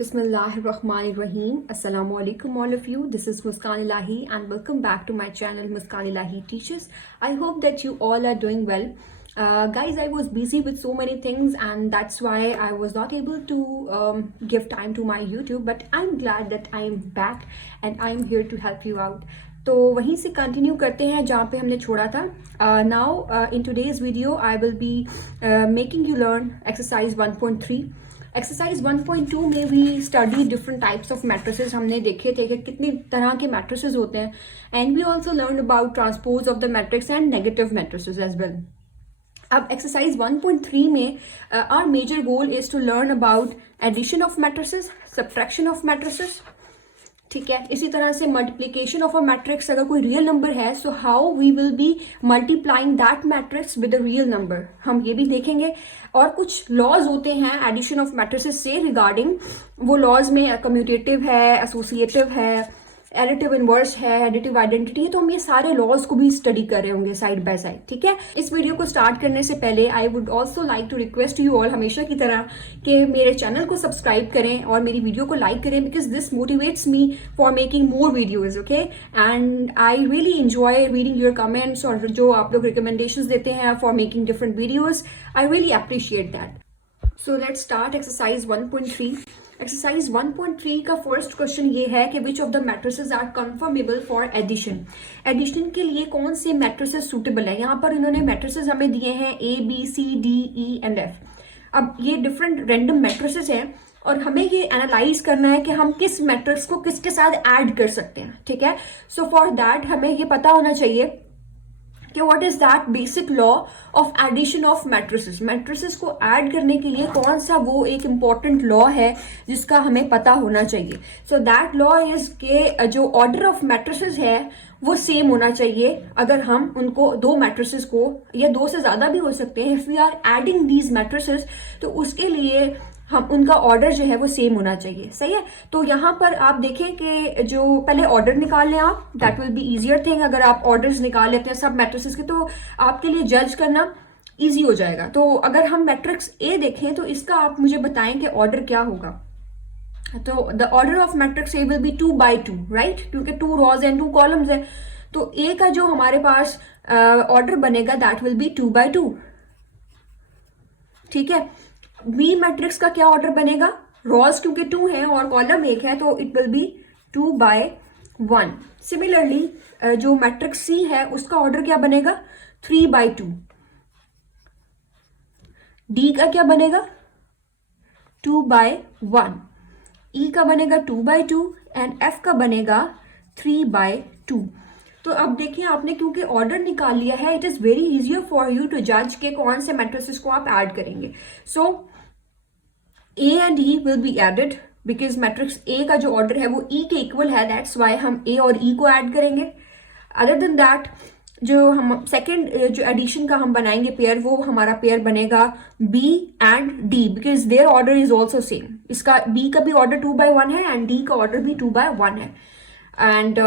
Bismillahirrahmanirrahim. Assalamu alaikum all of you. This is Muskan Ilahi and welcome back to my channel Muskan Ilahi Teaches. I hope that you all are doing well. Guys, I was busy with so many things and that's why I was not able to give time to my YouTube, but I'm glad that I'm back and I'm here to help you out. तो वहीं से continue करते हैं जहाँ पे हमने छोड़ा था. Now in today's video I will be making you learn exercise 1.3. Exercise 1.2 में भी study different types of matrices हमने देखे थे कि कितनी तरह के मैट्रिसेस होते हैं and we also learn about transpose of the matrix and negative matrices as well. अब एक्सरसाइज 1.3 में our major goal is to learn about addition of matrices, subtraction of matrices, ठीक है. इसी तरह से मल्टीप्लीकेशन ऑफ अ मैट्रिक्स, अगर कोई real number है so how we will be multiplying that matrix with a real number, हम ये भी देखेंगे. और कुछ लॉज होते हैं एडिशन ऑफ मैट्रिसेस से रिगार्डिंग, वो लॉज में कम्यूटेटिव है, एसोसिएटिव है, एडिटिव इनवर्स है, एडिटिव आइडेंटिटी है, तो हम ये सारे लॉज को भी स्टडी कर रहे होंगे साइड बाय साइड, ठीक है. इस वीडियो को स्टार्ट करने से पहले I would also like to request you all हमेशा की तरह कि मेरे चैनल को सब्सक्राइब करें और मेरी वीडियो को लाइक करें, because this motivates me for making more videos, okay. And I really enjoy reading your comments और जो आप लोग रिकमेंडेशंस देते हैं for making different videos. I really appreciate that. So let's start exercise 1.3. Exercise 1.3 का first question ये है कि which of the matrices are conformable for addition. Addition के लिए कौन से मैट्रिसेस सूटेबल है. यहाँ पर इन्होंने मैट्रिसेस हमें दिए हैं A, B, C, D, E and F. अब ये डिफरेंट रैंडम मैट्रिसेस हैं और हमें ये एनालाइज करना है कि हम किस मैट्रिक्स को किसके साथ ऐड कर सकते हैं, ठीक है. सो फॉर दैट हमें ये पता होना चाहिए कि what is that basic law of addition of matrices. Matrices को ऐड करने के लिए कौन सा वो एक इम्पॉर्टेंट लॉ है जिसका हमें पता होना चाहिए. सो दैट लॉ इज के जो ऑर्डर ऑफ मैट्रिसेस है वो सेम होना चाहिए. अगर हम उनको दो मैट्रिसेस को या दो से ज्यादा भी हो सकते हैं, if we are adding these matrices, तो उसके लिए हम उनका ऑर्डर जो है वो सेम होना चाहिए, सही है. तो यहाँ पर आप देखें कि जो पहले ऑर्डर निकाल लें आप, that will be easier thing. अगर आप ऑर्डर्स निकाल लेते हैं सब मैट्रिसेस के तो आपके लिए जज करना इजी हो जाएगा. तो अगर हम मैट्रिक्स ए देखें तो इसका आप मुझे बताएं कि ऑर्डर क्या होगा. तो the order of matrix A will be 2 by 2, right, क्योंकि 2 रॉज एंड 2 कॉलम्स है. तो ए का जो हमारे पास ऑर्डर बनेगा दैट विल बी 2 by 2, ठीक है. बी मैट्रिक्स का क्या ऑर्डर बनेगा, रॉज क्योंकि 2 है और कॉलम 1 है तो it will be 2 by 1. Similarly जो मैट्रिक्स सी है उसका ऑर्डर क्या बनेगा 3 by 2. डी का क्या बनेगा 2 by 1. ई का बनेगा 2 by 2 एंड एफ का बनेगा 3 by 2. तो अब देखिए आपने क्योंकि ऑर्डर निकाल लिया है, it is very easier for you to जज के कौन से मैट्रिसेस को आप ऐड करेंगे. So A and E will be added because matrix A का जो ऑर्डर है वो ई के इक्वल है, दैट्स वाई हम ए और ई को ऐड करेंगे. अदर देन दैट जो हम सेकेंड जो एडिशन का हम बनाएंगे पेयर, वो हमारा पेयर बनेगा B and D because their order is also same. इसका बी का भी ऑर्डर 2 by 1 है एंड डी का ऑर्डर भी 2 by 1 है. एंड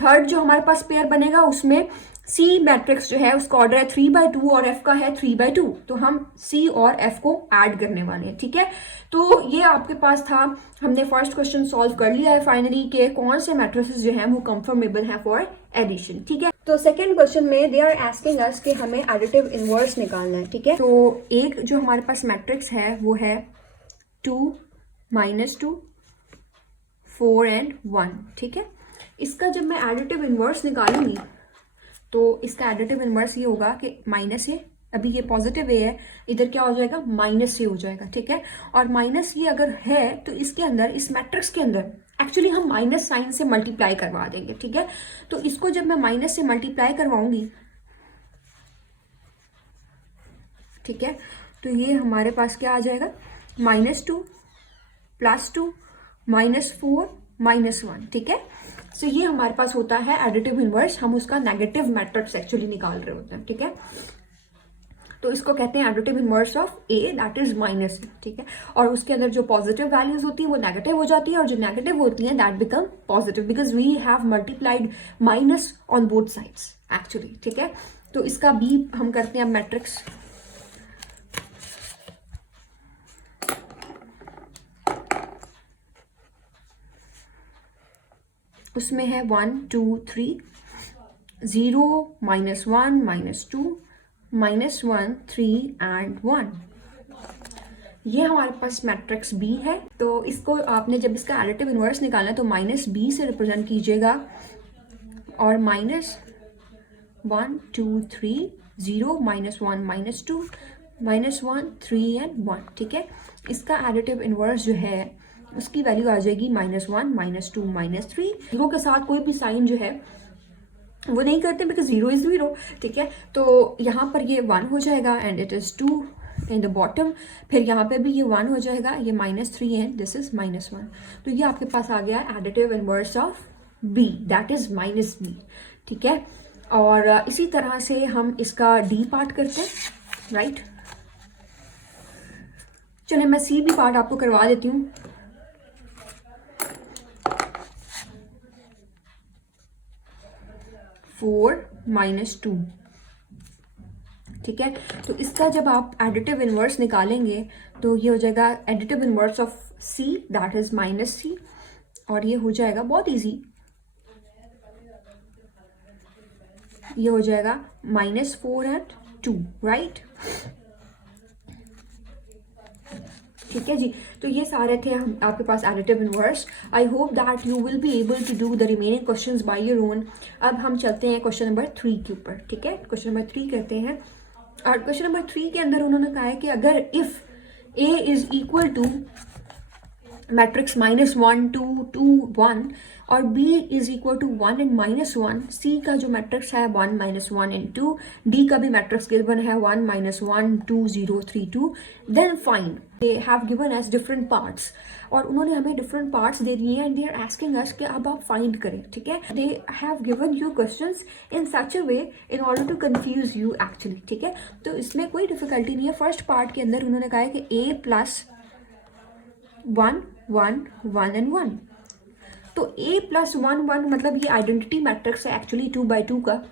थर्ड जो हमारे पास पेयर बनेगा उसमें सी मैट्रिक्स जो है उसका ऑर्डर है 3 by 2 और एफ का है 3 by 2. तो हम सी और एफ को ऐड करने वाले हैं, ठीक है. तो ये आपके पास था, हमने फर्स्ट क्वेश्चन सॉल्व कर लिया है फाइनली कि कौन से मैट्रिसेस जो हैं वो कंफर्मेबल हैं फॉर एडिशन, ठीक है. तो सेकेंड क्वेश्चन में दे आर आस्किंग अस कि हमें एडिटिव इनवर्स निकालना है, ठीक है. तो एक जो हमारे पास मैट्रिक्स है वो है 2 -2 4 and 1, ठीक है. इसका जब मैं एडिटिव इनवर्स निकालूंगी तो इसका एडिटिव इनवर्स ये होगा कि माइनस ए, अभी ये पॉजिटिव ए है, इधर क्या हो जाएगा माइनस ए हो जाएगा, ठीक है. और माइनस ये अगर है तो इसके अंदर, इस मैट्रिक्स के अंदर एक्चुअली हम माइनस साइन से मल्टीप्लाई करवा देंगे, ठीक है. तो इसको जब मैं माइनस से मल्टीप्लाई करवाऊंगी, ठीक है, तो ये हमारे पास क्या आ जाएगा -2 +2 -4 -1, ठीक है. सो ये हमारे पास होता है एडिटिव इनवर्स. हम उसका नेगेटिव मैट्रिक्स एक्चुअली निकाल रहे होते हैं, ठीक है. तो इसको कहते हैं additive inverse of A, that is -, ठीक है. और उसके अंदर जो पॉजिटिव वैल्यूज होती है वो नेगेटिव हो जाती है और जो नेगेटिव होती है that become positive because we have multiplied minus on both sides actually, ठीक है. तो इसका बी हम करते हैं मैट्रिक्स. उसमें है 1 2 3, 0 -1 -2 -1 3 एंड 1। ये हमारे पास मैट्रिक्स बी है। तो इसको आपने जब इसका एडिटिव इन्वर्स निकालना है तो -b से रिप्रेजेंट कीजिएगा और -1 2 3 0 -1 -2 -1 3 एंड 1। ठीक है, इसका एडिटिव इन्वर्स जो है उसकी वैल्यू आ जाएगी -1 -2 -3। जीरो के साथ कोई भी साइन जो है वो नहीं करते बिकॉज 0 इज 0। ठीक है, तो यहाँ पर ये 1 हो जाएगा and it is 2 in the bottom. फिर यहाँ पे भी ये 1 हो जाएगा, ये -3 है, दिस इज -1। तो ये आपके पास आ गया additive inverse of b, that is -b। ठीक है, और इसी तरह से हम इसका d पार्ट करते हैं, राइट। चलिए मैं c भी पार्ट आपको करवा देती हूँ। -4 -2। ठीक है, तो इसका जब आप एडिटिव इनवर्स निकालेंगे तो ये हो जाएगा additive inverse of c, that is -c। और ये हो जाएगा बहुत इजी, ये हो जाएगा -4 एंड 2, राइट। ठीक है जी, तो ये सारे थे हम आपके पास additive inverse. I hope that you will be able to do the remaining questions by your own. अब हम चलते हैं क्वेश्चन नंबर 3 के ऊपर। ठीक है, क्वेश्चन नंबर 3 करते हैं। और क्वेश्चन नंबर 3 के अंदर उन्होंने कहा है कि अगर if a is equal to matrix -1 2 2 1 और b is equal to 1 and -1, c का जो मैट्रिक्स है 1 -1 एंड 2, d का भी मैट्रिक्स गिवन है 1 -1 2 0 3 2, then find. They have given as different parts, और उन्होंने हमें डिफरेंट पार्ट्स दे दिए हैं and they are asking us कि अब आप फाइंड करें। ठीक है, they have given you questions in such a way in order to confuse you actually. ठीक है, तो इसमें कोई डिफिकल्टी नहीं है। फर्स्ट पार्ट के अंदर उन्होंने कहा है कि a + 1 1 1 एंड 1। तो a + 1 1 मतलब ये आइडेंटिटी मैट्रिक्स है एक्चुअली 2 by 2 का।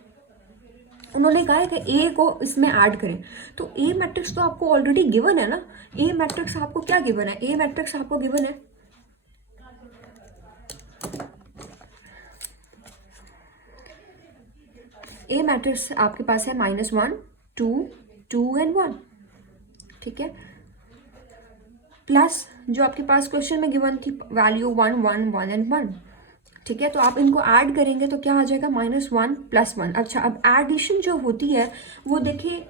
उन्होंने कहा है कि a को इसमें ऐड करें। तो a मैट्रिक्स तो आपको ऑलरेडी गिवन है ना। a मैट्रिक्स आपको क्या गिवन है? a मैट्रिक्स आपको गिवन है a मैट्रिक्स आपके पास है -1 2 2 एंड 1। ठीक है, प्लस जो आपके पास क्वेश्चन में गिवन थी वैल्यू 1 1 1 एंड 1। ठीक है, तो आप इनको ऐड करेंगे तो क्या आ जाएगा -1 + 1। अच्छा, अब एडिशन जो होती है वो देखिए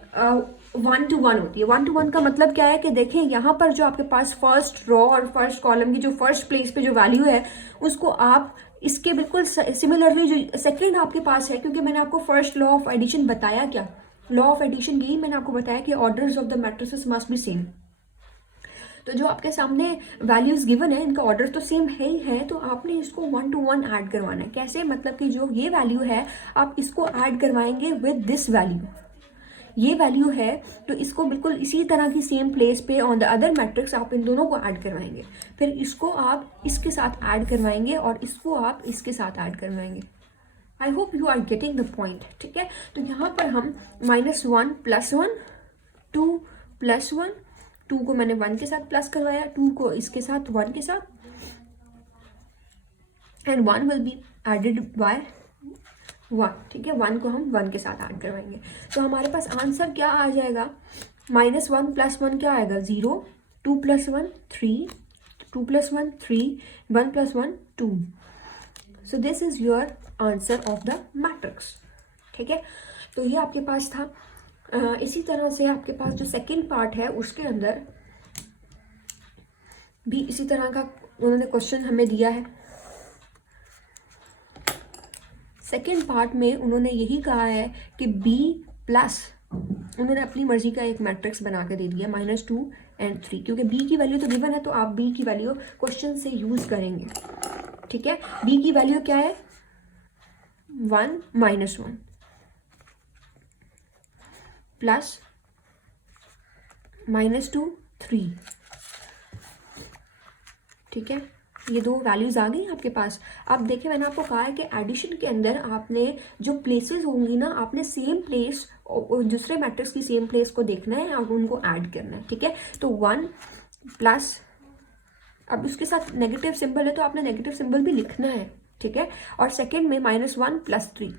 1 to 1 होती है। 1 to 1 का मतलब क्या है कि देखें यहाँ पर जो आपके पास फर्स्ट रो और फर्स्ट कॉलम की जो फर्स्ट प्लेस पे जो वैल्यू है उसको आप इसके बिल्कुल सिमिलरली जो सेकेंड आपके पास है, क्योंकि मैंने आपको फर्स्ट लॉ ऑफ एडिशन बताया, क्या लॉ ऑफ एडिशन, यही मैंने आपको बताया कि orders of the matrices must be same. तो जो आपके सामने वैल्यूज गिवन है इनका ऑर्डर तो सेम है ही है, तो आपने इसको 1 to 1 ऐड करवाना है। कैसे? मतलब कि जो ये वैल्यू है आप इसको ऐड करवाएंगे विद दिस वैल्यू। ये वैल्यू है तो इसको बिल्कुल इसी तरह की सेम प्लेस पे ऑन द अदर मैट्रिक्स आप इन दोनों को ऐड करवाएंगे, फिर इसको आप इसके साथ ऐड करवाएंगे और इसको आप इसके साथ ऐड करवाएंगे। I hope you are getting the point. ठीक है, तो यहाँ पर हम -1 + 1 2 + 1, 2 को मैंने 1 के साथ प्लस करवाया, 2 को इसके साथ 1 के साथ, and 1 will be added by 1। ठीक है, 1 को हम 1 के साथ ऐड करवाएंगे। तो हमारे पास आंसर क्या आ जाएगा? -1 + 1 क्या आएगा? 0, 2 + 1 3, 2 + 1 3, 1 + 1 2। So this is your answer of the matrix. ठीक है, तो ये आपके पास था। इसी तरह से आपके पास जो सेकंड पार्ट है उसके अंदर भी इसी तरह का उन्होंने क्वेश्चन हमें दिया है। सेकंड पार्ट में उन्होंने यही कहा है कि b+, उन्होंने अपनी मर्जी का एक मैट्रिक्स बना के दे दिया -2 एंड 3, क्योंकि b की वैल्यू तो गिवन है तो आप b की वैल्यू क्वेश्चन से यूज करेंगे। ठीक है, b की वैल्यू क्या है? 1 -1 प्लस -2 3। ठीक है, ये दो वैल्यूज आ गई आपके पास। अब देखिए मैंने आपको कहा है कि एडिशन के अंदर आपने जो प्लेसेस होंगी ना, आपने सेम प्लेस दूसरे मैट्रिक्स की सेम प्लेस को देखना है और उनको ऐड करना है। ठीक है, तो 1 प्लस, अब उसके साथ नेगेटिव सिंबल है तो आपने नेगेटिव सिंबल भी लिखना है। ठीक है, और सेकेंड में -1 + 3,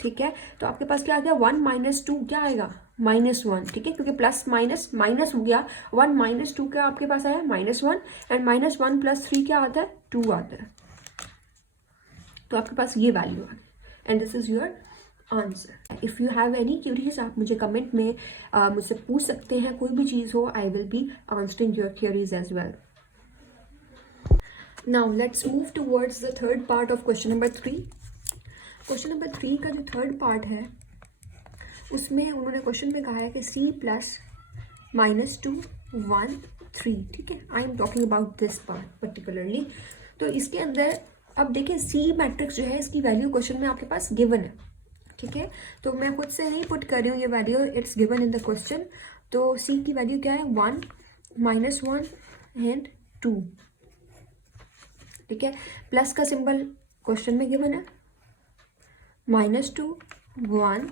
ठीक है। तो आपके पास क्या आ गया, 1 - 2 क्या आएगा, -1, ठीक है, क्योंकि प्लस माइनस माइनस हो गया, 1 - 2 क्या आपके पास आया, -1, एंड -1 + 3 क्या आता है, 2 आता है। तो आपके पास ये वैल्यू है, and this is your answer. If you have any curies, आप मुझे कमेंट में मुझसे पूछ सकते हैं, कोई भी चीज़ हो, I will be answering your queries as well. Now let's move towards the third part of question number 3। Question number 3 का जो थर्ड पार्ट है, उसमें उन्होंने क्वेश्चन में कहा है कि C + -2 1 3, ठीक है। I am talking about this part particularly. तो इसके अंदर अब देखिए C मैट्रिक्स जो है, इसकी वैल्यू क्वेश्चन में आपके पास गिवन है, ठीक है। तो मैं खुद से नहीं पुट कर रही हूँ ये value, it's given in the question. तो C की वैल्यू क्या है, 1 -1 एंड 2, ठीक है। प्लस का सिंबल क्वेश्चन में गिवन है, -2 1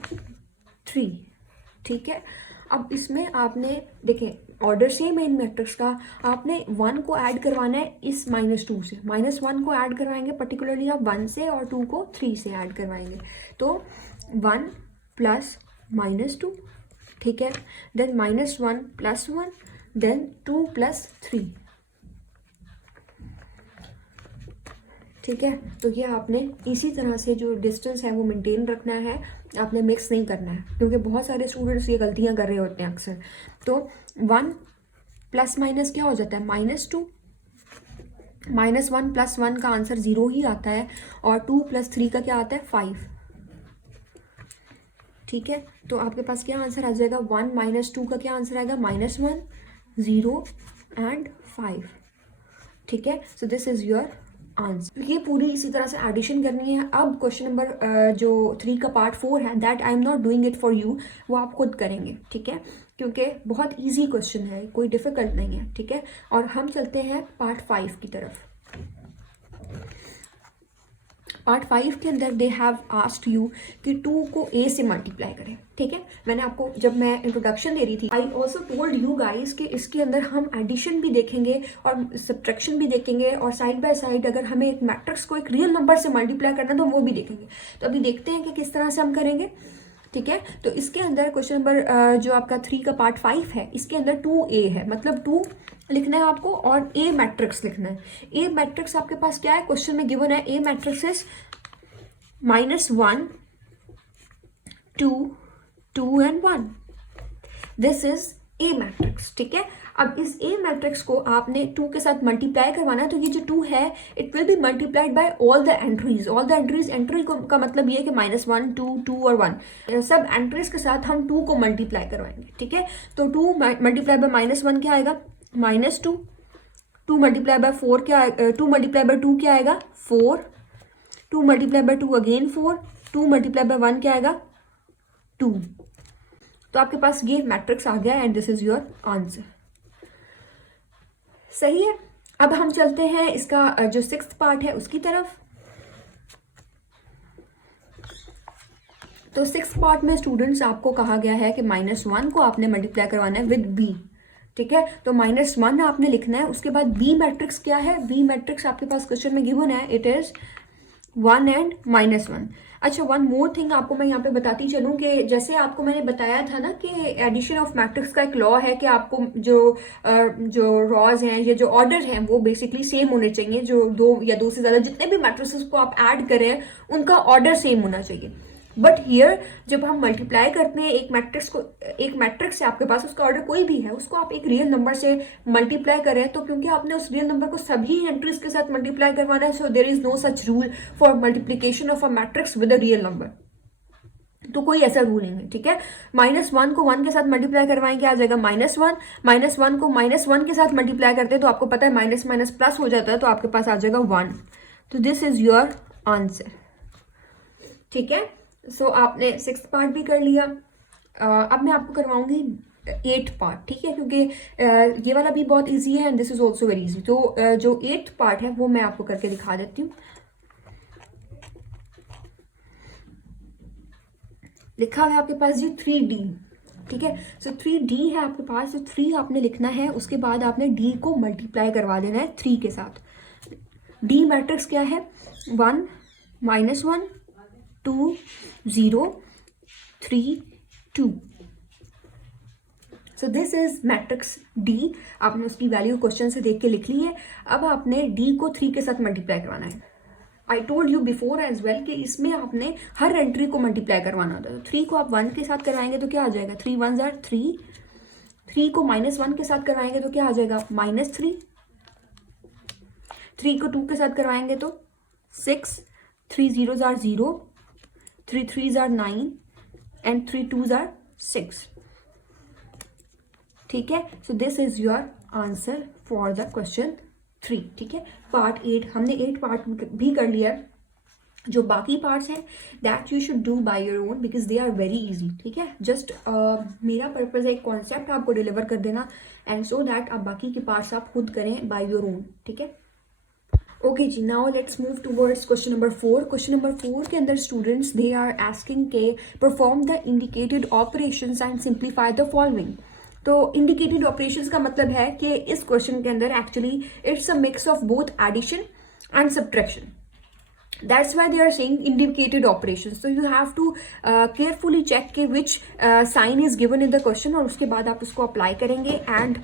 3, ठीक है। अब इसमें आपने देखें ऑर्डर सेम है इन मैट्रिक्स का, आपने 1 को ऐड करवाना है इस -2 से, -1 को ऐड करवाएंगे पर्टिकुलरली आप 1 से, और 2 को 3 से ऐड करवाएंगे। तो 1 + -2, ठीक है, देन -1 + 1, देन 2 + 3, ठीक है। तो ये आपने इसी तरह से जो डिस्टेंस है वो मेंटेन रखना है, आपने मिक्स नहीं करना है, क्योंकि बहुत सारे स्टूडेंट्स ये गलतियां कर रहे होते हैं अक्सर। तो 1 ± क्या हो जाता है, -2, -1 + 1 का आंसर 0 ही आता है, और 2 + 3 का क्या आता है, 5, ठीक है। तो आपके पास क्या आंसर आ जाएगा, 1 - 2 का क्या आंसर आएगा, -1 0 एंड 5, ठीक है। So this is your answer. ये पूरी इसी तरह से एडिशन करनी है। अब क्वेश्चन नंबर जो 3 का पार्ट 4 है, that I am not doing it for you, वो आप खुद करेंगे, ठीक है, क्योंकि बहुत इजी क्वेश्चन है, कोई डिफिकल्ट नहीं है, ठीक है। और हम चलते हैं पार्ट 5 की तरफ। पार्ट 5 के अंदर दे हैव आस्क्ड यू कि 2 को a से मल्टीप्लाई करें, ठीक है। मैंने आपको जब मैं इंट्रोडक्शन दे रही थी, I also told you guys कि इसके अंदर हम एडिशन भी देखेंगे और सब्ट्रैक्शन भी देखेंगे, और साइड बाय साइड अगर हमें एक मैट्रिक्स को एक रियल नंबर से मल्टीप्लाई करना है तो वो भी देखेंगे। तो अभी देखते हैं कि किस तरह से हम करेंगे, ठीक है। तो इसके अंदर क्वेश्चन नंबर जो आपका 3 का पार्ट 5 है, इसके अंदर 2a है, मतलब 2 लिखना है आपको, और a मैट्रिक्स लिखना है। a मैट्रिक्स आपके पास क्या है, क्वेश्चन में गिवन है, a मैट्रिक्स इज -1 2 2 एंड 1, दिस इज a मैट्रिक्स, ठीक है। अब इस a मैट्रिक्स को आपने 2 के साथ मल्टीप्लाई करवाना है, तो ये जो 2 है it will be multiplied by all the entries. All the entries, entry का मतलब ये है कि -1 2 2 और 1, सब एंट्रीज के साथ हम 2 को मल्टीप्लाई करवाएंगे, ठीक है। तो 2 मल्टीप्लाई बाय -1 क्या आएगा, -2, 2 मल्टीप्लाई बाय 4 क्या, 2 मल्टीप्लाई बाय 2 क्या आएगा, 4, 2 multiply by 2 again 4, 2 multiply by 1 क्या आएगा, 2। तो आपके पास ये मैट्रिक्स आ गया, and this is your answer, सही है। अब हम चलते हैं इसका जो 6th पार्ट है उसकी तरफ। तो 6th पार्ट में स्टूडेंट्स आपको कहा गया है कि -1 को आपने मल्टीप्लाई करवाना है विद b, ठीक है। तो -1 आपने लिखना है, उसके बाद b मैट्रिक्स क्या है, b मैट्रिक्स आपके पास क्वेश्चन में गिवन है, इट इज 1 एंड -1। अच्छा, वन मोर थिंग आपको मैं यहाँ पे बताती चलूँ कि जैसे आपको मैंने बताया था ना कि एडिशन ऑफ मैट्रिक्स का एक लॉ है कि आपको जो रॉज हैं या जो ऑर्डर हैं वो बेसिकली सेम होने चाहिए, जो 2 या 2 से ज़्यादा जितने भी मैट्रिसेस को आप ऐड करें उनका ऑर्डर सेम होना चाहिए। बट हियर जब हम मल्टीप्लाई करते हैं एक मैट्रिक्स से, आपके पास उसका ऑर्डर कोई भी है, उसको आप एक रियल नंबर से मल्टीप्लाई करें, तो क्योंकि आपने उस रियल नंबर को सभी एंट्रीज के साथ मल्टीप्लाई करवाना है, so there is no such rule for multiplication of a matrix with a real number. तो कोई ऐसा रूल नहीं है, ठीक है। -1 को 1 के साथ मल्टीप्लाई करवाएंगे, आ जाएगा -1, -1 को -1 के साथ मल्टीप्लाई करते हैं तो आपको पता है माइनस माइनस प्लस हो जाता है, तो आपके पास आ जाएगा 1। तो दिस इज योर आंसर, ठीक है। सो आपने 6th पार्ट भी कर लिया। अब मैं आपको करवाऊंगी 8th पार्ट, ठीक है, क्योंकि ये वाला भी बहुत इजी है and this is also very easy. तो जो 8th पार्ट है वो मैं आपको करके दिखा देती हूँ। लिखा है आपके पास जी 3D, ठीक है। सो 3D है आपके पास, तो 3 आपने लिखना है, उसके बाद आपने D को मल्टीप्लाई करवा देना है 3 के साथ। डी मैट्रिक्स क्या है, 1 -1 2 0 3 2। So this is matrix D. आपने उसकी वैल्यू क्वेश्चन से देख के लिख ली है। अब आपने डी को 3 के साथ मल्टीप्लाई करवाना है। I told you before as well कि इसमें आपने हर एंट्री को मल्टीप्लाई करवाना होता है। तो 3 को आप 1 के साथ करवाएंगे तो क्या आ जाएगा, 3 1 जार 3। 3 को -1 के साथ करवाएंगे तो क्या आ जाएगा, -3। 3 को 2 के साथ करवाएंगे तो 6। 3 0 जार 0, 3 3 जार 9 एंड 3 2 जार 6। ठीक है, so this is your answer for the question 3। ठीक है, पार्ट 8 हमने 8 पार्ट भी कर लिया। जो बाकी पार्ट्स हैं that you should do by your own because they are very easy. ठीक है, जस्ट मेरा पर्पज है एक कॉन्सेप्ट आपको डिलीवर कर देना एंड सो दैट आप बाकी के पार्ट्स आप खुद करें बाय योर ओन। ठीक है, okay ji, now let's move towards question number 4। Question number 4 के अंदर स्टूडेंट्स दे आर आस्किंग के perform the indicated operations and simplify the following. तो इंडिकेटेड ऑपरेशंस का मतलब है कि इस क्वेश्चन के अंदर actually it's a mix of both addition and subtraction. That's why they are saying indicated operations. So you have to carefully check के which sign is given in the question और उसके बाद आप उसको अप्लाई करेंगे and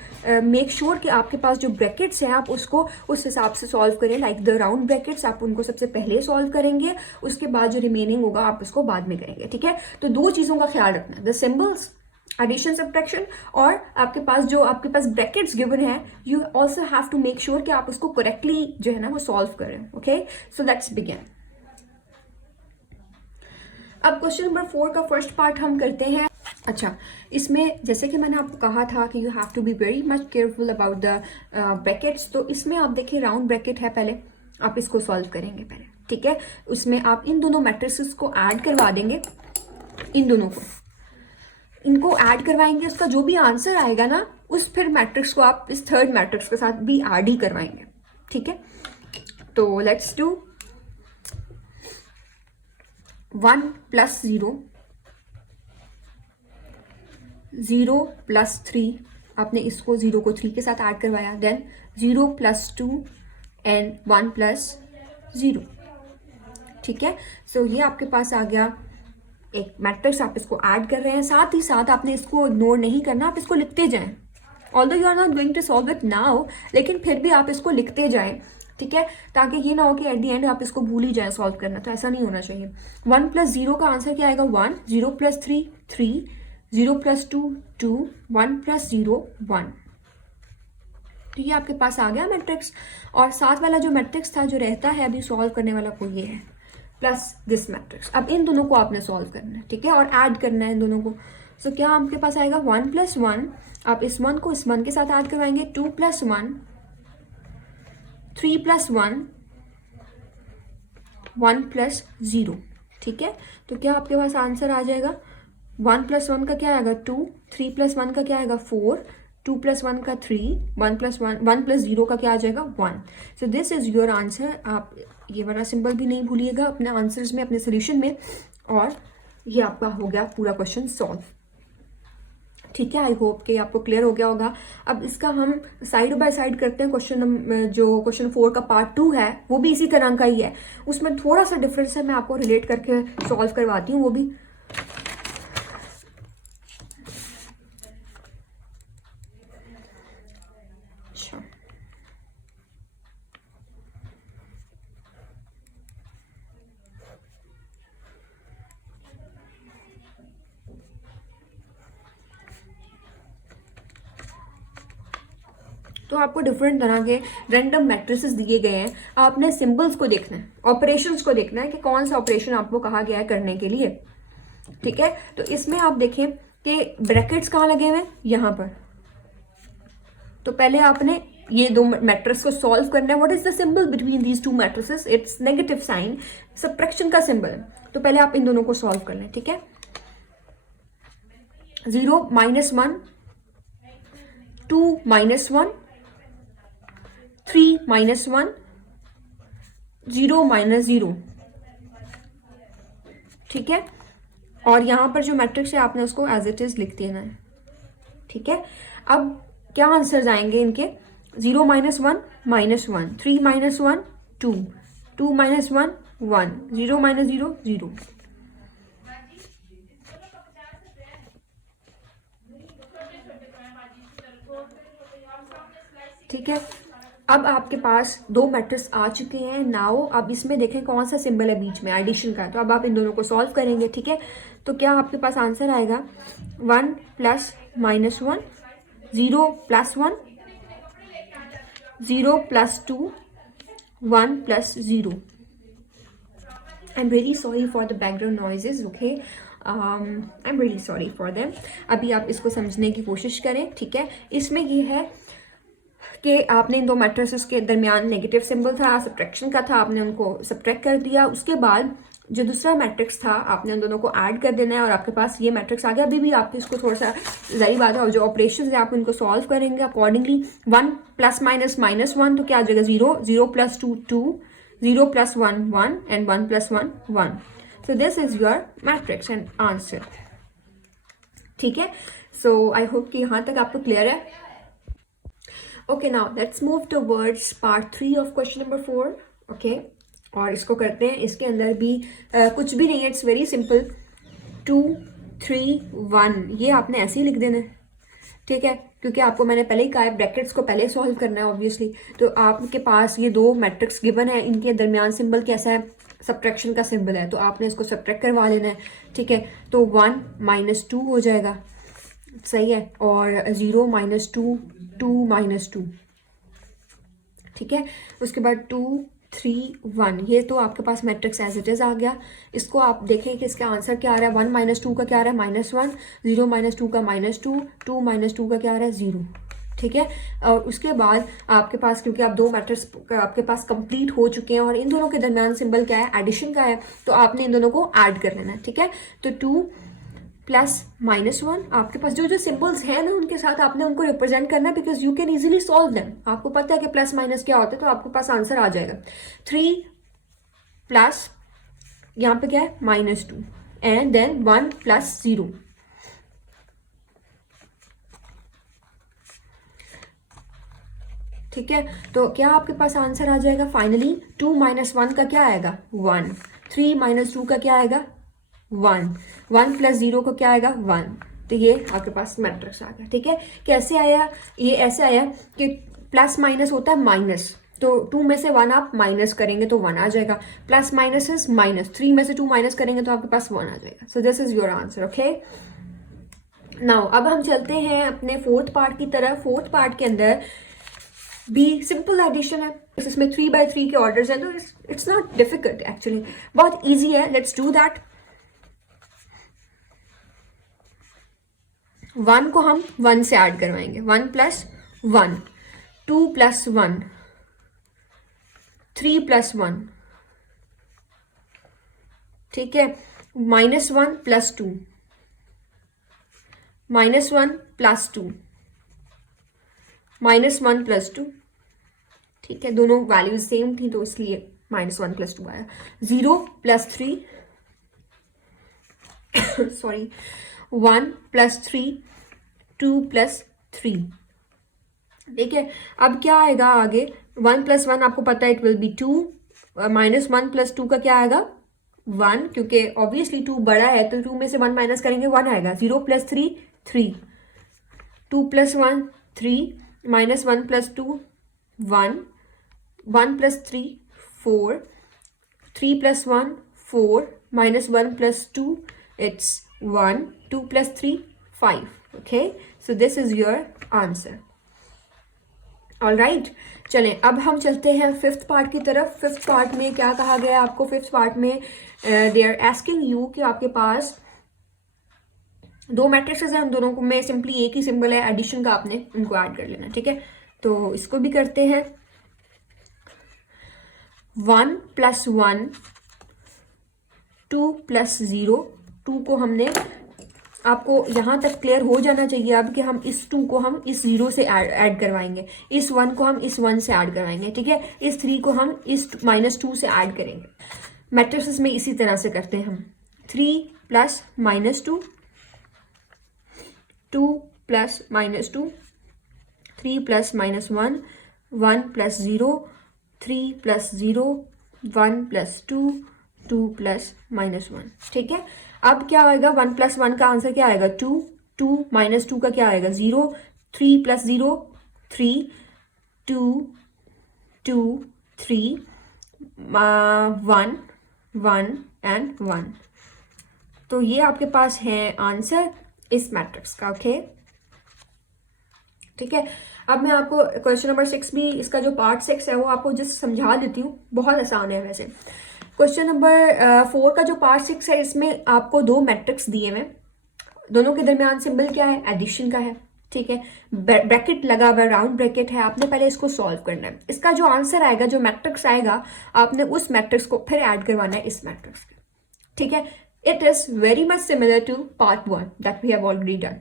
make sure कि आपके पास जो ब्रैकेट्स हैं आप उसको उस हिसाब से सॉल्व करें। लाइक द राउंड ब्रैकेट्स आप उनको सबसे पहले सॉल्व करेंगे, उसके बाद जो रिमेनिंग होगा आप उसको बाद में करेंगे। ठीक है, तो 2 चीज़ों का ख्याल रखना है, द सिम्बल्स एडिशन सब्ट्रैक्शन और आपके पास ब्रैकेट्स गिवन है, you also have to make sure कि आप उसको करेक्टली जो है ना वो सॉल्व करें। Okay, so let's begin. अब क्वेश्चन नंबर 4 का फर्स्ट पार्ट हम करते हैं। अच्छा, इसमें जैसे कि मैंने आपको कहा था कि you have to be very much careful about the brackets. तो इसमें आप देखिए राउंड ब्रैकेट है, पहले आप इसको सॉल्व करेंगे पहले। ठीक है, उसमें आप इन दोनों मैट्रिसेस को ऐड करवा देंगे, इन दोनों को इनको ऐड करवाएंगे। उसका जो भी आंसर आएगा ना उस फिर मैट्रिक्स को आप इस थर्ड मैट्रिक्स के साथ भी ऐड ही करवाएंगे। ठीक है, तो लेट्स डू 1 + 0 0 + 3। आपने इसको 0 को 3 के साथ ऐड करवाया। देन 0 + 2 एंड 1 + 0। ठीक है, सो ये आपके पास आ गया एक मैट्रिक्स। आप इसको ऐड कर रहे हैं, साथ ही साथ आपने इसको इग्नोर नहीं करना, आप इसको लिखते जाएं। Although you are not going to solve it now, लेकिन फिर भी आप इसको लिखते जाएं। ठीक है, ताकि ये ना हो कि एट द एंड आप इसको भूल ही जाएं सॉल्व करना, तो ऐसा नहीं होना चाहिए। 1 + 0 का आंसर क्या आएगा, 1। 0 + 3 3, 0 + 2 2, 1 + 0 1। तो ये आपके पास आ गया मैट्रिक्स। और साथ वाला जो मैट्रिक्स था जो रहता है अभी सॉल्व करने वाला को ये है, प्लस दिस मैट्रिक्स। अब इन दोनों को आपने सॉल्व करना है। ठीक है, और ऐड करना है इन दोनों को। सो क्या आपके पास आएगा, 1 + 1। आप इस 1 को इस 1 के साथ ऐड करवाएंगे, 2 + 1, 3 + 1, 1 + 0। ठीक है, तो क्या आपके पास आंसर आ जाएगा, 1 + 1 का क्या आएगा 2, 3 + 1 का क्या आएगा 4, 2 + 1 का 3, 1 + 0 का क्या आ जाएगा 1। So this is your answer. आप ये वाला सिंबल भी नहीं भूलिएगा अपने आंसर्स में, अपने सोल्यूशन में। और ये आपका हो गया पूरा क्वेश्चन सॉल्व। ठीक है, आई होप कि आपको क्लियर हो गया होगा। अब इसका हम साइड बाय साइड करते हैं। क्वेश्चन 4 का पार्ट 2 है वो भी इसी तरह का ही है, उसमें थोड़ा सा डिफरेंस है, मैं आपको रिलेट करके सॉल्व करवाती हूँ वो भी। अच्छा, तो आपको डिफरेंट तरह के रैंडम मैट्रिसेस दिए गए हैं। आपने सिंबल्स को देखना है, ऑपरेशंस को देखना है कि कौन सा ऑपरेशन आपको कहा गया है करने के लिए। ठीक है, तो इसमें आप देखें कि ब्रैकेट्स कहाँ लगे हुए हैं, यहाँ पर। तो पहले आपने ये 2 मैट्रिक्स को सॉल्व करना है। What is the symbol between these 2 matrices, it's negative sign, subtraction का सिंबल है। तो पहले आप इन दोनों को सॉल्व कर लें। ठीक है, 0 - 1, 2 - 1, 3 - 1, 0 - 0। ठीक है, और यहां पर जो मैट्रिक्स है आपने उसको एज इट इज लिख देना है। ठीक है, अब क्या आंसर्स आएंगे इनके, 0 - 1 -1, 3 - 1 2, 2 minus 1, 1, 0 minus 0, 0. ठीक है, अब आपके पास दो मैट्रिक्स आ चुके हैं. नाउ अब इसमें देखें कौन सा सिंबल है बीच में, एडिशन का. तो अब आप इन दोनों को सॉल्व करेंगे. ठीक है, तो क्या आपके पास आंसर आएगा 1 plus minus 1, 0 plus 1, 0 plus 2, 1 plus 0. I'm really sorry for the background noises, okay? I'm really sorry for them. अभी आप इसको समझने की कोशिश करें. ठीक है, इसमें ये है कि आपने इन दो मैट्रिसेस के दरमियान नेगेटिव सिंबल था, सब्ट्रैक्शन का था, आपने उनको सब्ट्रैक्ट कर दिया. उसके बाद जो दूसरा मैट्रिक्स था आपने उन दोनों को ऐड कर देना है और आपके पास ये मैट्रिक्स आ गया. अभी भी आपको इसको थोड़ा सा जारी बात है, और जो ऑपरेशन है आप उनको सॉल्व करेंगे अकॉर्डिंगली. 1 प्लस माइनस माइनस 1 तो क्या आ जाएगा 0, 0 plus 2, 2, 0 plus 1, 1 and 1 plus 1, 1. So this is your matrix and answer. ठीक है, सो आई होप कि यहाँ तक आपको क्लियर है. Okay, now let's move towards part 3 of question number 4. Okay, और इसको करते हैं. इसके अंदर भी कुछ भी नहीं है, इट्स वेरी सिंपल. 2, 3, 1 ये आपने ऐसे ही लिख देना है. ठीक है, क्योंकि आपको मैंने पहले ही कहा है ब्रैकेट्स को पहले सॉल्व करना है ऑब्वियसली. तो आपके पास ये दो मैट्रिक्स गिवन है, इनके दरमियान सिंबल कैसा है, सब्ट्रैक्शन का सिंबल है. तो आपने इसको सब्ट्रैक्ट करवा लेना है. ठीक है, तो 1 माइनस 2 हो जाएगा. सही है, और 0 माइनस 2, 2 माइनस 2. ठीक है, उसके बाद 2, 3, 1 ये तो आपके पास मैट्रिक्स एज इट इज आ गया. इसको आप देखें कि इसका आंसर क्या आ रहा है. 1 माइनस 2 का क्या आ रहा है, -1, 0 माइनस 2 का -2, 2 माइनस 2 का क्या आ रहा है, 0. ठीक है, और उसके बाद आपके पास क्योंकि आप दो मैट्रिक्स आपके पास कंप्लीट हो चुके हैं और इन दोनों के दरमियान सिंबल क्या है, एडिशन का है, तो आपने इन दोनों को ऐड कर लेना है. ठीक है, तो 2 प्लस -1 आपके पास जो जो सिंबल्स हैं ना उनके साथ आपने उनको रिप्रेजेंट करना है, because you can easily solve them. आपको पता है कि प्लस माइनस क्या होता है, तो आपके पास आंसर आ जाएगा. 3 प्लस यहाँ पे क्या है -2 एंड देन 1 प्लस 0. ठीक है, तो क्या आपके पास आंसर आ जाएगा फाइनली 2 माइनस 1 का क्या आएगा 1, 3 माइनस 2 का क्या आएगा 1, 1 प्लस 0 को क्या आएगा 1. तो ये आपके पास मैट्रिक्स आ गया. ठीक है, कैसे आया, ये ऐसे आया कि प्लस माइनस होता है माइनस, तो 2 में से 1 आप माइनस करेंगे तो 1 आ जाएगा. प्लस माइनस इज माइनस, 3 में से 2 माइनस करेंगे तो आपके पास 1 आ जाएगा. So this is your answer. Okay, now अब हम चलते हैं अपने फोर्थ पार्ट की तरफ. फोर्थ पार्ट के अंदर भी सिंपल एडिशन है. इसमें 3/3 के ऑर्डर्स हैं, तो इट्स नॉट डिफिकल्ट एक्चुअली, बहुत ईजी है. Let's do that. 1 को हम 1 से ऐड करवाएंगे. 1 प्लस 1, 2 प्लस 1, 3 प्लस 1. ठीक है, -1 प्लस 2, -1 प्लस 2, -1 प्लस 2. ठीक है, दोनों वैल्यूज सेम थी तो इसलिए -1 प्लस 2 आया. 0 प्लस 3 सॉरी 1 प्लस 3, 2 प्लस 3. ठीक है, अब क्या आएगा आगे, 1 प्लस 1 आपको पता है इट विल बी 2, -1 प्लस 2 का क्या आएगा 1, क्योंकि ऑब्वियसली 2 बड़ा है तो 2 में से 1 माइनस करेंगे 1 आएगा. 0 plus 3, 3, 2 plus 1, 3, -1 plus 2, 1, 1 plus 3, 4, 3 plus 1, 4, -1 plus 2, it's 1, 2 plus 3, 5. Okay, so this is your answer. All right, चलें अब हम चलते हैं फिफ्थ पार्ट की तरफ. फिफ्थ पार्ट में क्या कहा गया आपको, फिफ्थ पार्ट में दे आर आस्किंग यू कि आपके पास दो मैट्रिक्सेस हैं, उन दोनों को में सिंपली एक ही सिंबल है एडिशन का, आपने उनको ऐड कर लेना. ठीक है, तो इसको भी करते हैं. 1 प्लस 1, 2 प्लस 0. 2 को हमने, आपको यहाँ तक क्लियर हो जाना चाहिए अब कि हम इस 2 को हम इस 0 से ऐड करवाएंगे, इस 1 को हम इस 1 से ऐड करवाएंगे. ठीक है, इस 3 को हम इस -2 से ऐड करेंगे. मैट्रिसेस में इसी तरह से करते हैं हम. 3 plus -2, 2 plus -2, 3 plus -1, 1 plus 0, 3 plus 0, 1 plus 2, 2 plus -1। ठीक है, अब क्या आएगा, 1 प्लस 1 का आंसर क्या आएगा, 2, 2 माइनस 2 का क्या आएगा, 0, 3 प्लस 0, 3, 2, 2, 3, 1, 1 एंड 1। तो ये आपके पास है आंसर इस मैट्रिक्स का। ओके, ठीक है। अब मैं आपको क्वेश्चन नंबर 6 भी, इसका जो पार्ट 6 है वो आपको जस्ट समझा देती हूँ, बहुत आसान है वैसे। क्वेश्चन नंबर 4 का जो पार्ट 6 है, इसमें आपको दो मैट्रिक्स दिए हुए, दोनों के दरमियान सिंबल क्या है, एडिशन का है। ठीक है, ब्रैकेट लगा हुआ, राउंड ब्रैकेट है, आपने पहले इसको सॉल्व करना है। इसका जो आंसर आएगा, जो मैट्रिक्स आएगा, आपने उस मैट्रिक्स को फिर ऐड करवाना है इस मैट्रिक्स में। ठीक है, it is very much similar to part 1 that we have already done.